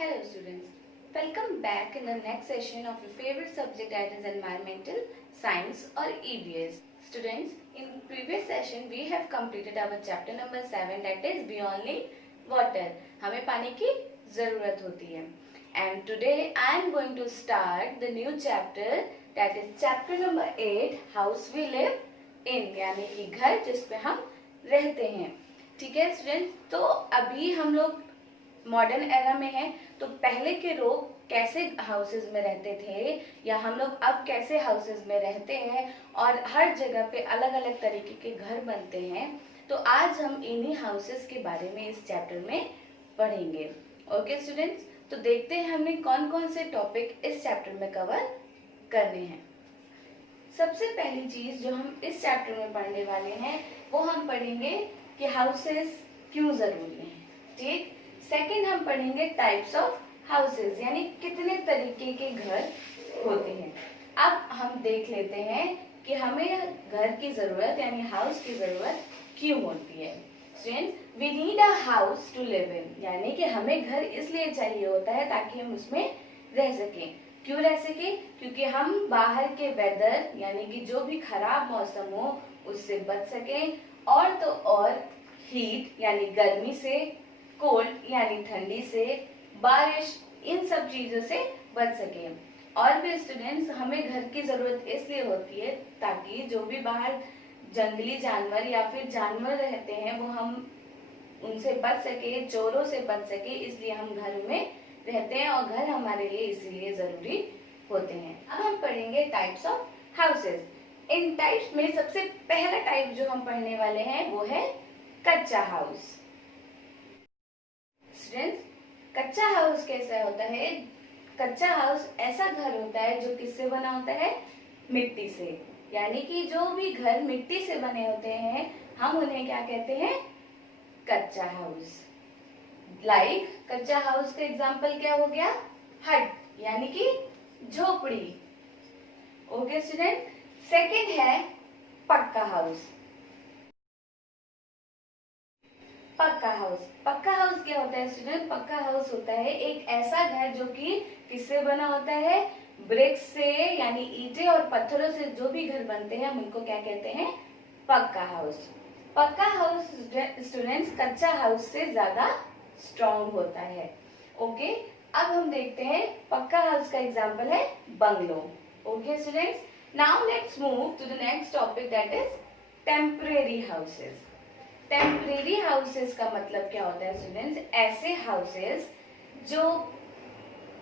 Hello students, welcome back in the next session of your favorite subject, that is environmental science or EVS. Students, in previous session we have completed our chapter number 7, that is beyond water. हमें पानी की जरूरत होती है. And today I am going to start the new chapter, that is chapter number 8, house we live in, यानी कि घर जिस पे हम रहते हैं. ठीक है स्टूडेंट्स, तो अभी हम लोग मॉडर्न एरा में है, तो पहले के लोग कैसे हाउसेज में रहते थे या हम लोग अब कैसे हाउसेज में रहते हैं और हर जगह पे अलग अलग तरीके के घर बनते हैं. तो आज हम इन्हीं हाउसेज के बारे में इस चैप्टर में पढ़ेंगे. ओके स्टूडेंट्स, तो देखते हैं हमें कौन कौन से टॉपिक इस चैप्टर में कवर करने हैं. सबसे पहली चीज जो हम इस चैप्टर में पढ़ने वाले हैं वो हम पढ़ेंगे कि हाउसेज क्यों जरूरी हैं. ठीक. सेकंड हम पढ़ेंगे टाइप्स ऑफ हाउसेज, यानी कितने तरीके के घर होते हैं. अब हम देख लेते हैं कि हमें घर की जरूरत यानी हाउस की जरूरत क्यों होती है. Friends, we need a house to live in, यानी कि हमें घर इसलिए चाहिए होता है ताकि हम उसमें रह सकें. क्यों रह सके? क्योंकि हम बाहर के वेदर यानी कि जो भी खराब मौसम हो उससे बच सकें, और तो और हीट यानी गर्मी से, कोल्ड यानी ठंडी से, बारिश, इन सब चीजों से बच सके. और भी स्टूडेंट्स, हमें घर की जरूरत इसलिए होती है ताकि जो भी बाहर जंगली जानवर या फिर जानवर रहते हैं वो हम उनसे बच सके, चोरों से बच सके, इसलिए हम घर में रहते हैं और घर हमारे लिए इसीलिए जरूरी होते हैं. अब हम पढ़ेंगे types of houses. In types में सबसे पहला टाइप जो हम पढ़ने वाले हैं वो है कच्चा हाउस. स्टूडेंट्स, कच्चा हाउस कैसा होता है? कच्चा हाउस ऐसा घर होता है जो किससे बना होता है? मिट्टी से. यानी कि जो भी घर मिट्टी से बने होते हैं हम उन्हें क्या कहते हैं? कच्चा हाउस. लाइक कच्चा हाउस का एग्जांपल क्या हो गया? हट, यानी कि झोपड़ी. Okay student. सेकंड है पक्का हाउस. पक्का हाउस. पक्का हाउस क्या होता है स्टूडेंट? पक्का हाउस होता है एक ऐसा घर जो कि किससे बना होता है? ब्रिक्स से, यानी ईंटें और पत्थरों से जो भी घर बनते हैं हम उनको क्या कहते हैं? पक्का हाउस. पक्का हाउस स्टूडेंट्स कच्चा हाउस से ज्यादा स्ट्रॉन्ग होता है. ओके, अब हम देखते हैं पक्का हाउस का एग्जाम्पल है bungalow. Okay students, now let's move to the next topic, that is temporary houses. Temporary houses का मतलब क्या होता है स्टूडेंट्स? ऐसे हाउसेज जो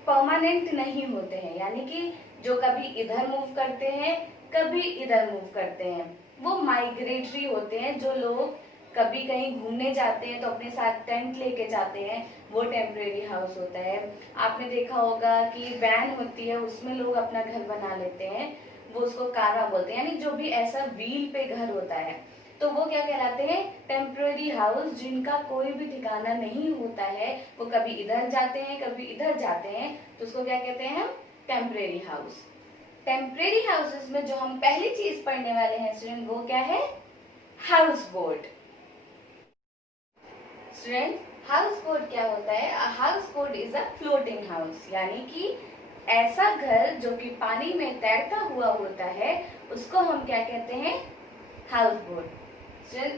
परमानेंट नहीं होते हैं, यानी कि जो कभी इधर मूव करते हैं कभी इधर मूव करते हैं. वो माइग्रेटरी होते हैं. जो लोग कभी कहीं घूमने जाते हैं तो अपने साथ टेंट लेके जाते हैं, वो टेम्परेरी हाउस होता है. आपने देखा होगा कि वैन होती है उसमें लोग अपना घर बना लेते हैं, वो उसको कारा बोलते हैं. यानी जो भी ऐसा व्हील पे घर होता है तो वो क्या कहलाते हैं? Temporary house. जिनका कोई भी ठिकाना नहीं होता है, वो कभी इधर जाते हैं कभी इधर जाते हैं, तो उसको क्या कहते हैं हम? Temporary house. टेम्परेरी हाउसेस में जो हम पहली चीज पढ़ने वाले हैं स्टूडेंट वो क्या है? House boat. Student, house boat क्या होता है? House boat is a floating house, यानी कि ऐसा घर जो कि पानी में तैरता हुआ होता है उसको हम क्या कहते हैं? House boat.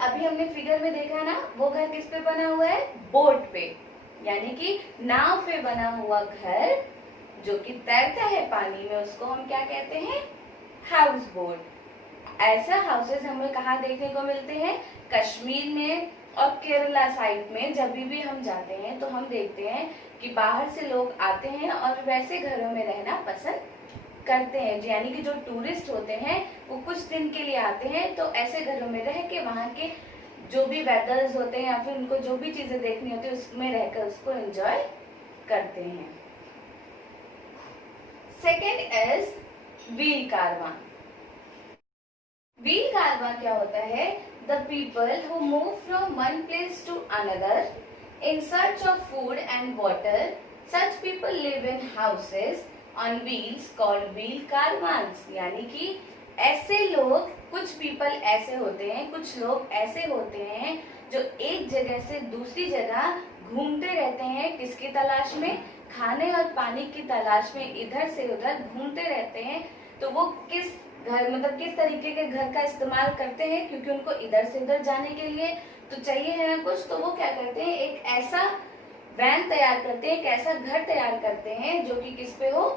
अभी हमने फिगर में देखा ना, वो घर किस पे बना हुआ है? बोट पे, यानी कि नाव पे बना हुआ घर जो कि तैरता है पानी में, उसको हम क्या कहते हैं? House boat. ऐसा हाउसेज हमें कहाँ देखने को मिलते हैं? कश्मीर में और केरला साइड में. जब भी हम जाते हैं तो हम देखते हैं कि बाहर से लोग आते हैं और वैसे घरों में रहना पसंद करते हैं. यानी कि जो टूरिस्ट होते हैं वो कुछ दिन के लिए आते हैं, तो ऐसे घरों में रह के वहाँ के जो भी वेदर्स होते हैं या फिर उनको जो भी चीजें देखनी होती है उसमें रहकर उसको एंजॉय करते हैं. Second is wheel caravan. Wheel caravan क्या होता है? The people who move from one place to another in search of food and water. Such people live in houses on wheels called wheel caravans. यानी कि ऐसे लोग, कुछ people ऐसे होते हैं, कुछ लोग ऐसे होते हैं जो एक जगह से दूसरी जगह घूमते रहते हैं. किसकी तलाश में? खाने और पानी की तलाश में इधर से उधर घूमते रहते हैं, तो वो किस घर मतलब किस तरीके के घर का इस्तेमाल करते हैं, क्योंकि उनको इधर से उधर जाने के लिए तो चाहिए है ना कुछ, तो वो क्या करते हैं, एक ऐसा वैन तैयार करते हैं, एक ऐसा घर तैयार करते हैं जो कि किस पे हो,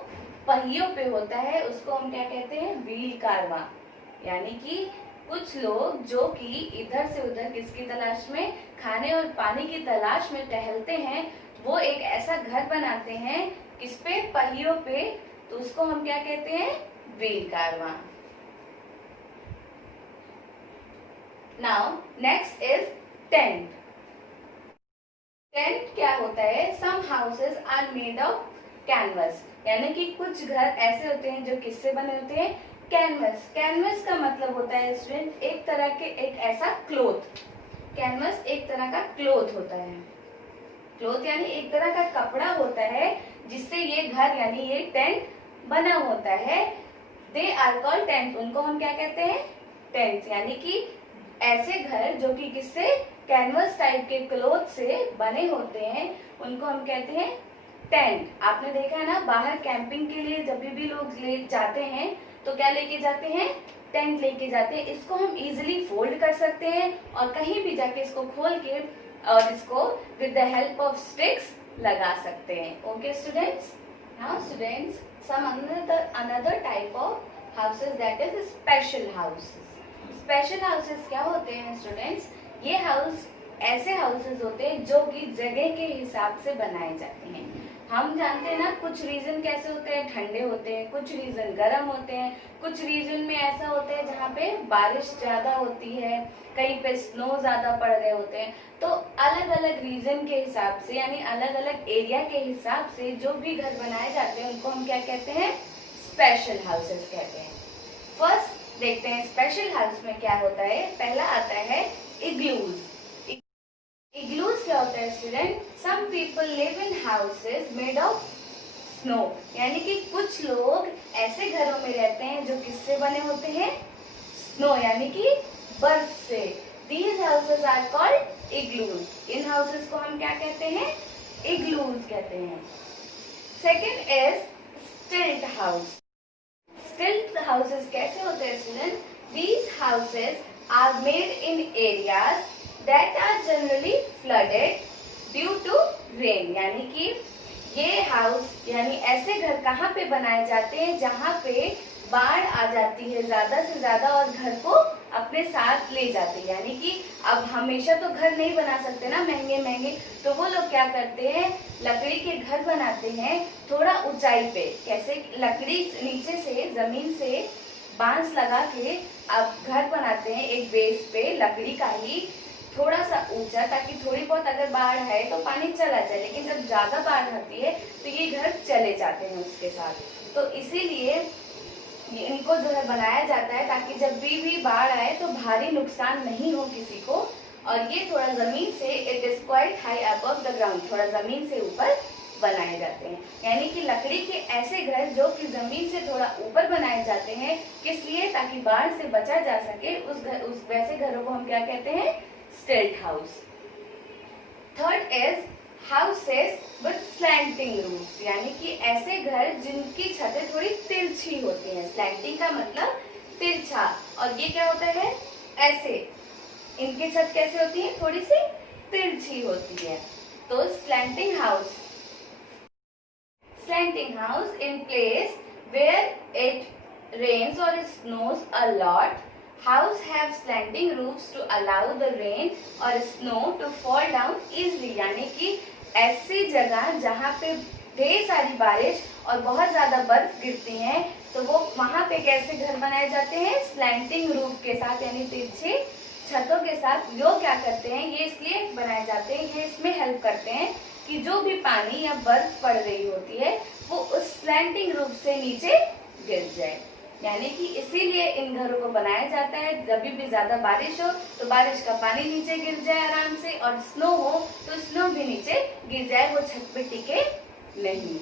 पहियों पे होता है। उसको हम क्या कहते हैं, व्हील कारवां। यानी कि कुछ लोग जो कि इधर से उधर किसकी तलाश में, खाने और पानी की तलाश में टहलते हैं, वो एक ऐसा घर बनाते हैं किस पे, पहियों पे, तो उसको हम क्या कहते हैं, wheel caravan. Now next is tent. Tent क्या होता है, some houses are made of canvas, यानी कि कुछ घर ऐसे होते हैं जो किससे बने होते हैं, कैनवस। कैनवस का मतलब होता है स्टूडेंट एक तरह के एक ऐसा क्लोथ। कैनवस एक तरह का क्लोथ होता है। क्लोथ यानी एक तरह का कपड़ा होता है जिससे ये घर यानी ये टेंट बना होता है। दे आर कॉल्ड टेंट, उनको हम क्या कहते हैं, टेंट। यानी कि ऐसे घर जो कि किससे, कैनवस टाइप के क्लोथ से बने होते हैं, उनको हम कहते हैं टेंट। आपने देखा है ना, बाहर कैंपिंग के लिए जब भी लोग ले जाते हैं तो क्या लेके जाते हैं, टेंट लेके जाते हैं। इसको हम इजीली फोल्ड कर सकते हैं और कहीं भी जाके इसको खोल के और इसको with the help of sticks लगा सकते हैं। Okay students, now students some another type of houses that is special houses. Special houses क्या होते हैं स्टूडेंट्स, ये हाउस ऐसे हाउसेस होते हैं जो कि जगह के हिसाब से बनाए जाते हैं। हम जानते हैं ना, कुछ रीजन कैसे होते हैं, ठंडे होते हैं, कुछ रीजन गर्म होते हैं, कुछ रीजन में ऐसा होता है जहाँ पे बारिश ज्यादा होती है, कहीं पे स्नो ज्यादा पड़ रहे होते हैं। तो अलग अलग रीजन के हिसाब से यानी अलग अलग एरिया के हिसाब से जो भी घर बनाए जाते हैं उनको हम क्या कहते हैं, स्पेशल हाउसेस कहते हैं। फर्स्ट देखते हैं स्पेशल हाउस में क्या होता है। पहला आता है इग्लूज। इग्लूज क्या होता है student, some people live in houses made of snow, यानी कि कुछ लोग ऐसे घरों में रहते हैं जो किससे बने होते हैं, स्नो यानी कि बर्फ से। These houses are called igloos. इन हाउसेस को हम क्या कहते हैं, इग्लूज कहते हैं। Second is stilt house. Stilt houses कैसे होते हैं student, these houses are made in areas that are generally flooded due to rain, यानी कि ये हाउस यानी ऐसे घर कहाँ पे बनाए जाते हैं जहाँ पे बाढ़ आ जाती है ज्यादा से ज्यादा और घर को अपने साथ ले जाते हैं। यानी कि अब हमेशा तो घर नहीं बना सकते ना महंगे महंगे, तो वो लोग क्या करते हैं, लकड़ी के घर बनाते हैं थोड़ा ऊंचाई पे। कैसे, लकड़ी नीचे से जमीन से बांस लगा के अब घर बनाते हैं एक बेस पे लकड़ी का ही, थोड़ा सा ऊंचा, ताकि थोड़ी बहुत अगर बाढ़ है तो पानी चला जाए, लेकिन जब ज्यादा बाढ़ आती है तो ये घर चले जाते हैं उसके साथ। तो इसीलिए इनको जो है बनाया जाता है ताकि जब भी बाढ़ आए तो भारी नुकसान नहीं हो किसी को। और ये थोड़ा जमीन से, it is quite high above the ground, थोड़ा जमीन से ऊपर बनाए जाते हैं। यानी कि लकड़ी के ऐसे घर जो कि जमीन से थोड़ा ऊपर बनाए जाते हैं, किस लिए, ताकि बाढ़ से बचा जा सके। उस वैसे घरों को हम क्या कहते हैं, स्टिल्ट house. Third is houses with slanting roof, यानी कि ऐसे घर जिनकी छतें थोड़ी तिरछी होती हैं। स्लैंटिंग का मतलब तिरछा, और ये क्या होता है, ऐसे इनकी छत कैसे होती है, थोड़ी सी तिरछी होती है। तो slanting house, slanting house in place where it rains or snows a lot. House have slanting roofs to allow the rain or snow to fall down easily, यानी कि ऐसी जगह जहाँ पे ढेर सारी बारिश और बहुत ज्यादा बर्फ गिरती है तो वो वहाँ पे कैसे घर बनाए जाते हैं, स्लैंटिंग रूफ के साथ, यानी तिरछी छतों के साथ। लोग क्या करते हैं, ये इसलिए बनाए जाते हैं, ये इसमें हेल्प करते हैं कि जो भी पानी या बर्फ पड़ रही होती है वो उस स्लैंटिंग रूफ से नीचे गिर जाए। यानी कि इसीलिए इन घरों को बनाया जाता है, जब भी ज्यादा बारिश हो तो बारिश का पानी नीचे गिर जाए आराम से, और स्नो हो तो स्नो भी नीचे गिर जाए, वो छत पे टिके नहीं।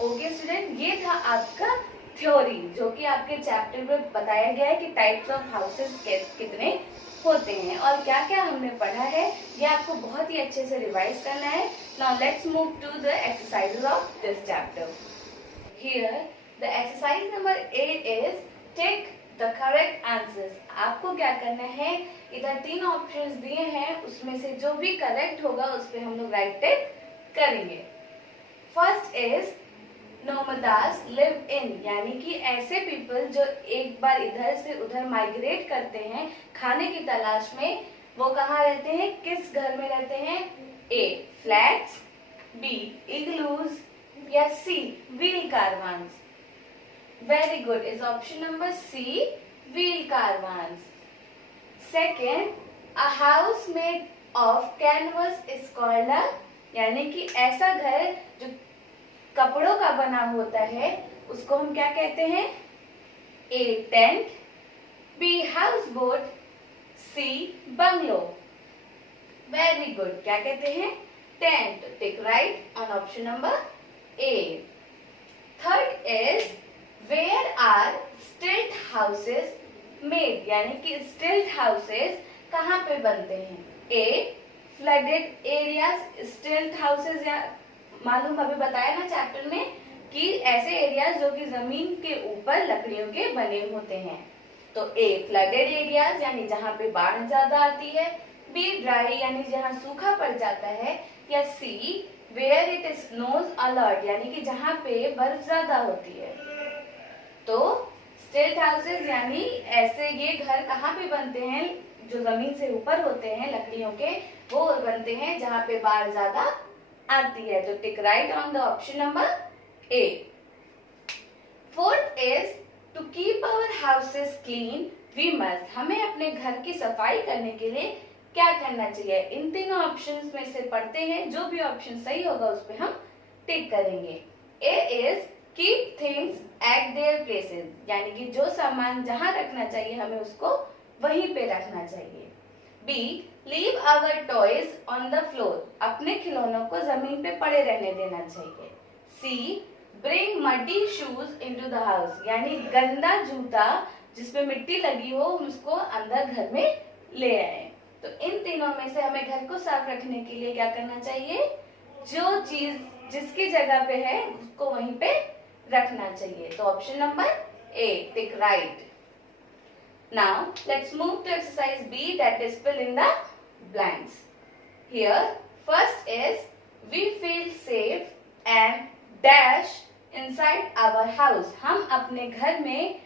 ओके स्टूडेंट, ये था आपका थ्योरी, जो कि आपके चैप्टर में बताया गया है कि टाइप्स ऑफ हाउसेस कितने होते हैं और क्या क्या हमने पढ़ा है, ये आपको बहुत ही अच्छे से रिवाइज करना है. Now let's move to the exercises of this chapter. Here the exercise number 8 is take the correct answers. आपको क्या करना है, इधर 3 ऑप्शंस दिए हैं, उसमें से जो भी करेक्ट होगा उस पे हम लोग राइट टिक करेंगे. फर्स्ट इज नोमदास लिव इन, यानी कि ऐसे पीपल जो एक बार इधर से उधर माइग्रेट करते हैं खाने की तलाश में, वो कहाँ रहते हैं, किस घर में रहते हैं. ए फ्लैट्स, बी इग्लूज या C wheel caravans. Very good, is option number C wheel caravans. Second, a house made of canvas is called a, यानी कि ऐसा घर जो कपड़ों का बना होता है उसको हम क्या कहते हैं. A tent, B house boat, C bungalow. Very good, क्या कहते हैं, tent. Tick right on option number A. Third is where are stilt houses made, यानी कि स्टिल्ट हाउसेस कहाँ पे बनते हैं. A flooded areas. Stilt houses या मालूम अभी बताया ना चैप्टर में कि ऐसे एरियाज जो कि जमीन के ऊपर लकड़ियों के बने होते हैं. तो ए फ्लडेड एरियाज यानी जहाँ पे बाढ़ ज्यादा आती है, बी ड्राई यानी जहाँ सूखा पड़ जाता है, या सी वेयर इट स्नोज अलॉट यानी कि जहाँ पे बर्फ ज्यादा होती है. तो स्टिल्ट हाउसेस यानी ऐसे ये घर कहाँ पे बनते हैं, जो जमीन से ऊपर होते हैं लकड़ियों के, वो बनते हैं जहाँ पे बाढ़ ज्यादा आती है. तो tick right on the option number A. Fourth is to keep our houses clean we must. हमें अपने घर की सफाई करने के लिए क्या करना चाहिए. इन तीनों ऑप्शंस में से पढ़ते हैं, जो भी ऑप्शन सही होगा उस पे हम टिक करेंगे. A is keep things at their places, यानी कि जो सामान जहां रखना चाहिए हमें उसको वहीं पे रखना चाहिए. B leave our toys on the floor, अपने खिलौनों को जमीन पे पड़े रहने देना चाहिए. C bring muddy shoes into the house, यानी गंदा जूता जिसपे मिट्टी लगी हो उसको अंदर घर में ले आए. तो इन तीनों में से हमें घर को साफ रखने के लिए क्या करना चाहिए, जो चीज जिसकी जगह पे है उसको वहीं पे रखना चाहिए. तो option number A, tick right. Now let's move to exercise B, that is fill in the blanks. Here first is we feel safe and dash inside our house. हम अपने घर में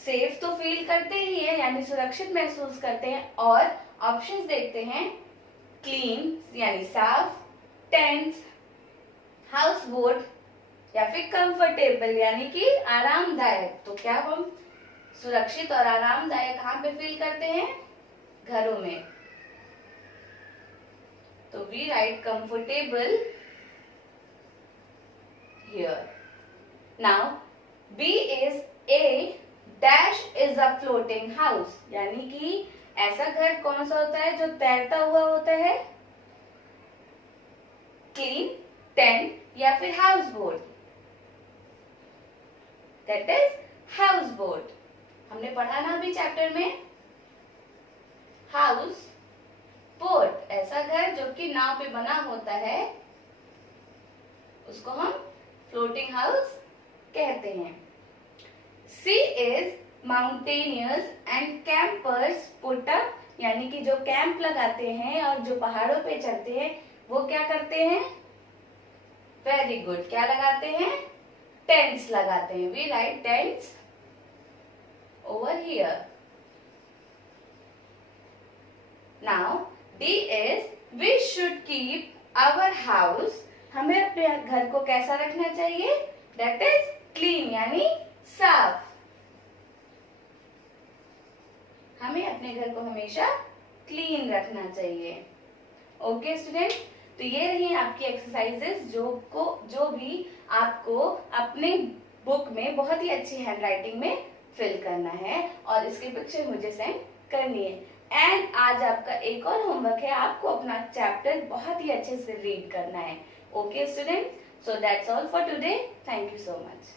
सेफ तो फील करते ही है यानी सुरक्षित महसूस करते हैं, और ऑप्शंस देखते हैं. क्लीन यानी साफ, टेंट, हाउस बोट या फिर कंफर्टेबल यानी कि आरामदायक. तो क्या हम सुरक्षित और आरामदायक कहाँ पे फील करते हैं, घरों में. तो we write comfortable here. Now B is A dash is a floating house, यानी कि ऐसा घर कौन सा होता है जो तैरता हुआ होता है. क्लीन, टेंट या फिर house boat. That is house boat. हमने पढ़ा ना अभी चैप्टर में. हाउस बोट ऐसा घर जो कि नाव पे बना होता है, उसको हम फ्लोटिंग हाउस कहते हैं. C is mountaineers and campers put up, यानी कि जो कैंप लगाते हैं और जो पहाड़ों पे चढ़ते हैं वो क्या करते हैं. वेरी गुड, क्या लगाते हैं, टेंट्स लगाते हैं. We write tents over here. Now D is we should keep our house, हमें अपने घर को कैसा रखना चाहिए, that is clean यानी साफ. हमें अपने घर को हमेशा क्लीन रखना चाहिए. ओके स्टूडेंट, तो ये रही आपकी एक्सरसाइजेस जो भी आपको अपने बुक में बहुत ही अच्छी हैंडराइटिंग में फिल करना है और इसकी पिक्चर मुझे सेंड करनी है. एंड आज आपका एक और होमवर्क है, आपको अपना चैप्टर बहुत ही अच्छे से रीड करना है. Okay student, so that's all for today. Thank you so much.